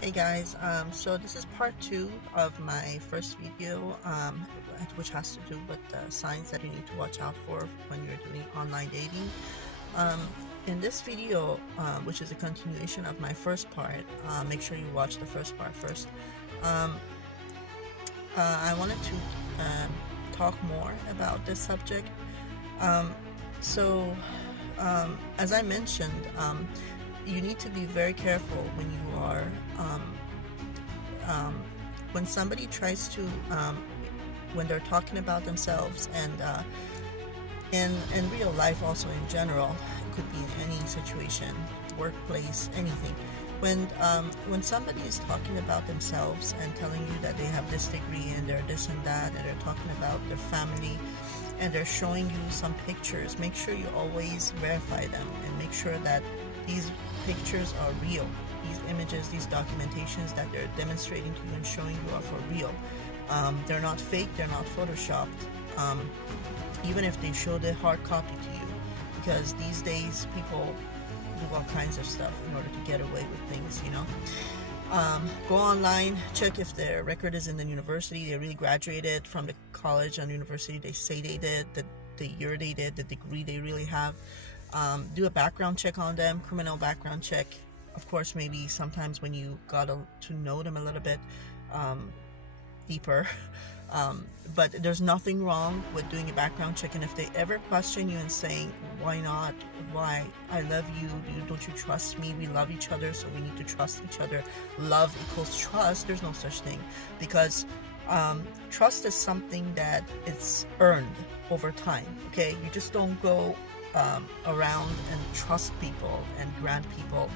Hey guys, so this is part two of my first video, which has to do with the signs that you need to watch out for when you're doing online dating. Um, in this video, which is a continuation of my first part, make sure you watch the first part first. Um, I wanted to talk more about this subject. Um, so, as I mentioned, you need to be very careful when you are um, when somebody tries to when they're talking about themselves and in real life, also in general, it could be in any situation, workplace, anything. When somebody is talking about themselves and telling you that they have this degree and they're this and that, and they're talking about their family and they're showing you some pictures, make sure you always verify them and make sure that these pictures are real. These images, these documentations that they're demonstrating to you and showing you are for real. They're not fake, they're not photoshopped. Even if they show the hard copy to you, because these days people do all kinds of stuff in order to get away with things. Go online, check if their record is in the university, they really graduated from the college and university they say they did, the year they did, the degree they really have. Do a background check on them, criminal background check. Of course, maybe sometimes when you got to know them a little bit deeper. But there's nothing wrong with doing a background check, and if they ever question you and saying, why not, why, I love you, don't you trust me, we love each other, so we need to trust each other, love equals trust, there's no such thing, because trust is something that it's earned over time. Okay, you just don't go around and trust people and grant people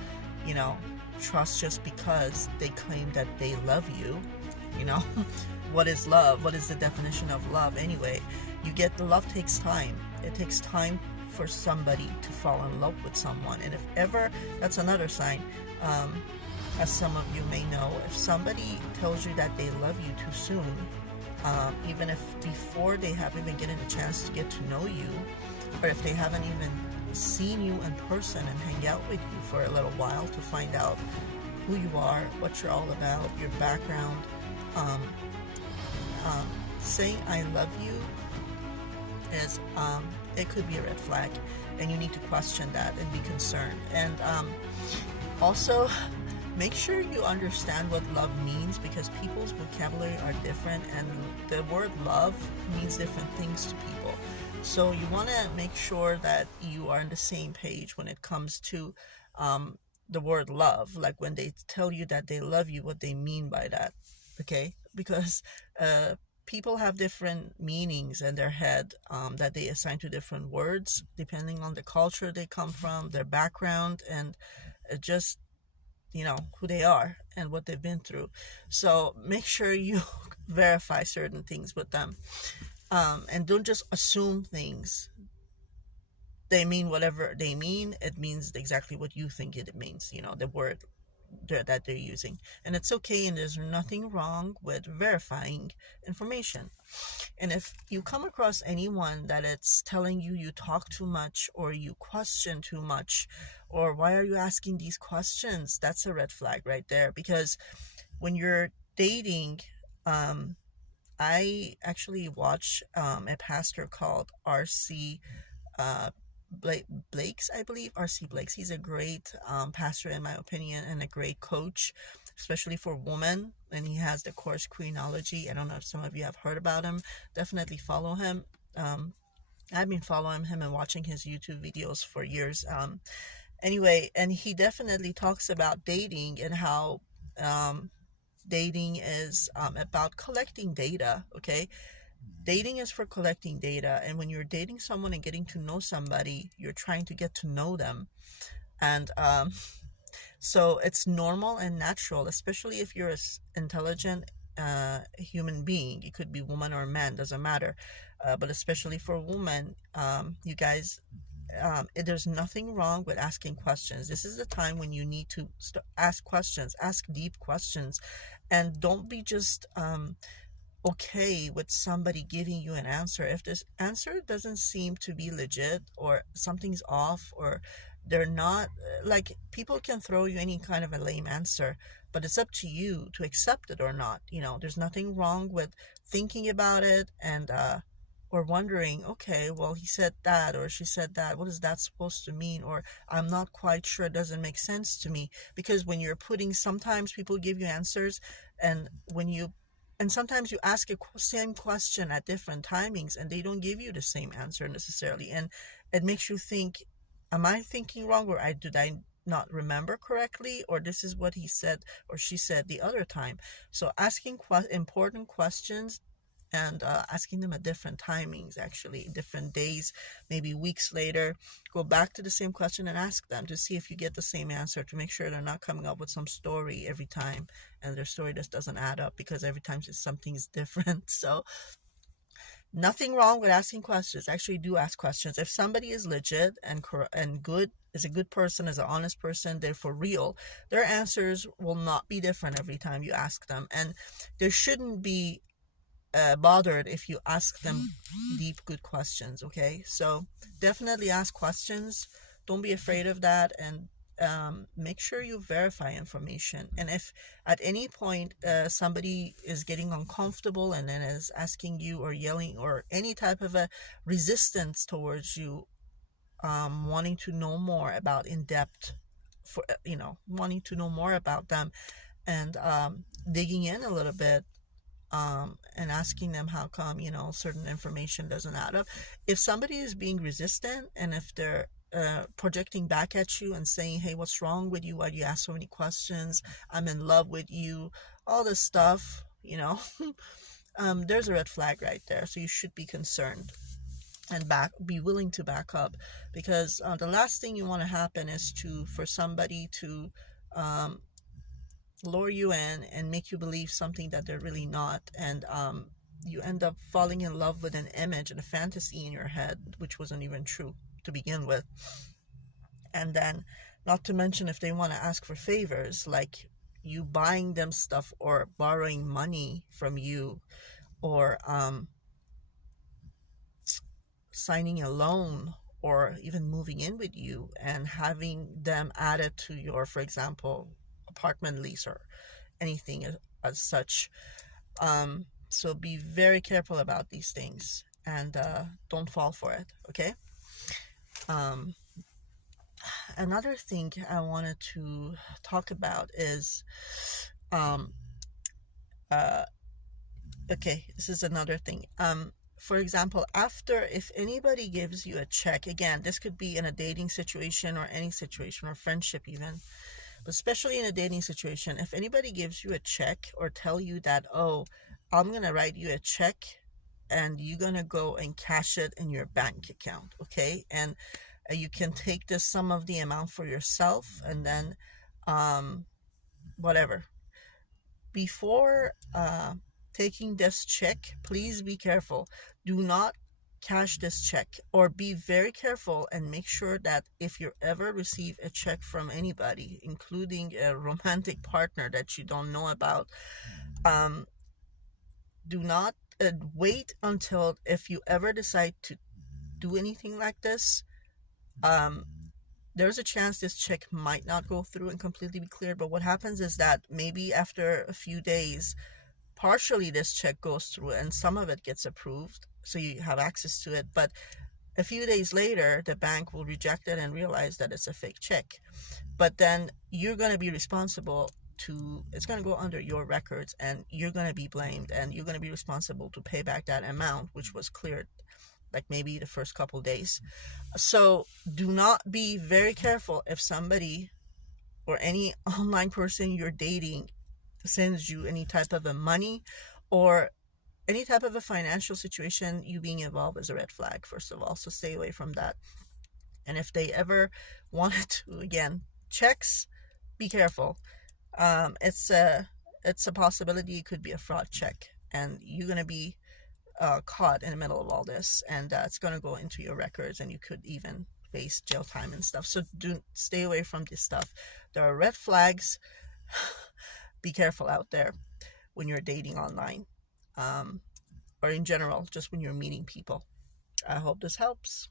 trust just because they claim that they love you. you know what is love? What is the definition of love anyway? The love takes time. It takes time for somebody to fall in love with someone, and if ever, that's another sign. As some of you may know, if somebody tells you that they love you too soon, even if before they have even getting a chance to get to know you, or if they haven't even seen you in person and hang out with you for a little while to find out who you are, what you're all about, your background, um, saying I love you is it could be a red flag, and you need to question that and be concerned. And also, make sure you understand what love means, because people's vocabulary are different, and the word love means different things to people. So you want to make sure that you are on the same page when it comes to the word love. Like when they tell you that they love you, what they mean by that. Okay, because people have different meanings in their head that they assign to different words depending on the culture they come from, their background, and just who they are and what they've been through. So make sure you verify certain things with them, and don't just assume things. They mean whatever they mean. It means exactly what you think it means, the word that they're using. And it's okay, and there's nothing wrong with verifying information. And if you come across anyone that it's telling you talk too much, or you question too much, or why are you asking these questions, that's a red flag right there. Because when you're dating, I actually watch a pastor called RC uh, Blakes, I believe, RC Blakes. He's a great pastor, in my opinion, and a great coach, especially for women. And he has the course Queenology. I don't know if some of you have heard about him. Definitely follow him. I've been following him and watching his YouTube videos for years. Anyway, and he definitely talks about dating and how um, dating is about collecting data. Okay, dating is for collecting data, and when you're dating someone and getting to know somebody, you're trying to get to know them. And so it's normal and natural, especially if you're an intelligent human being. It could be woman or man, doesn't matter. But especially for women, you guys, there's nothing wrong with asking questions. This is the time when you need to ask questions, ask deep questions, and don't be just okay with somebody giving you an answer if this answer doesn't seem to be legit, or something's off, or They're not like, people can throw you any kind of a lame answer, but it's up to you to accept it or not. There's nothing wrong with thinking about it and or wondering, okay, well, he said that or she said that, what is that supposed to mean? Or I'm not quite sure, it doesn't make sense to me. Because when you're putting, sometimes people give you answers, and sometimes you ask a same question at different timings and they don't give you the same answer necessarily, and it makes you think, am I thinking wrong, or did I not remember correctly, or this is what he said or she said the other time. So asking important questions, and asking them at different timings, actually different days, maybe weeks later, go back to the same question and ask them to see if you get the same answer, to make sure they're not coming up with some story every time and their story just doesn't add up, because every time something's different. So nothing wrong with asking questions. Actually, do ask questions. If somebody is legit and good, is a good person, is an honest person, they're for real, their answers will not be different every time you ask them. And there shouldn't be bothered if you ask them deep, good questions. Okay, so definitely ask questions. Don't be afraid of that, and make sure you verify information. And if at any point somebody is getting uncomfortable and then is asking you or yelling or any type of a resistance towards you, wanting to know more about in depth, for wanting to know more about them, and digging in a little bit, and asking them how come certain information doesn't add up. If somebody is being resistant, and if they're projecting back at you and saying, hey, what's wrong with you, why do you ask so many questions, I'm in love with you, all this stuff, there's a red flag right there. So you should be concerned and be willing to back up, because the last thing you want to happen is for somebody to lure you in and make you believe something that they're really not, and you end up falling in love with an image and a fantasy in your head which wasn't even true to begin with. And then, not to mention, if they want to ask for favors, like you buying them stuff or borrowing money from you, or signing a loan, or even moving in with you and having them added to your, for example, apartment lease or anything as such. So be very careful about these things, and don't fall for it, okay? Another thing I wanted to talk about is, okay, this is another thing. For example, if anybody gives you a check, again, this could be in a dating situation or any situation, or friendship even, but especially in a dating situation, if anybody gives you a check or tell you that, oh, I'm going to write you a check and you're going to go and cash it in your bank account, okay? And you can take this sum of the amount for yourself, and then whatever. Before taking this check, please be careful. Do not cash this check, or be very careful and make sure that if you ever receive a check from anybody, including a romantic partner that you don't know about, do not wait until, if you ever decide to do anything like this, there's a chance this check might not go through and completely be cleared. But what happens is that maybe after a few days, partially this check goes through and some of it gets approved, so you have access to it. But a few days later, the bank will reject it and realize that it's a fake check. But then you're going to be responsible it's going to go under your records, and you're going to be blamed, and you're going to be responsible to pay back that amount, which was cleared like maybe the first couple days. So do not, be very careful if somebody or any online person you're dating sends you any type of a money or any type of a financial situation. You being involved is a red flag, first of all, so stay away from that. And if they ever wanted to, again, checks, be careful. It's a possibility it could be a fraud check, and you're going to be caught in the middle of all this, and it's going to go into your records, and you could even face jail time and stuff. So stay away from this stuff. There are red flags. Be careful out there when you're dating online, or in general, just when you're meeting people. I hope this helps.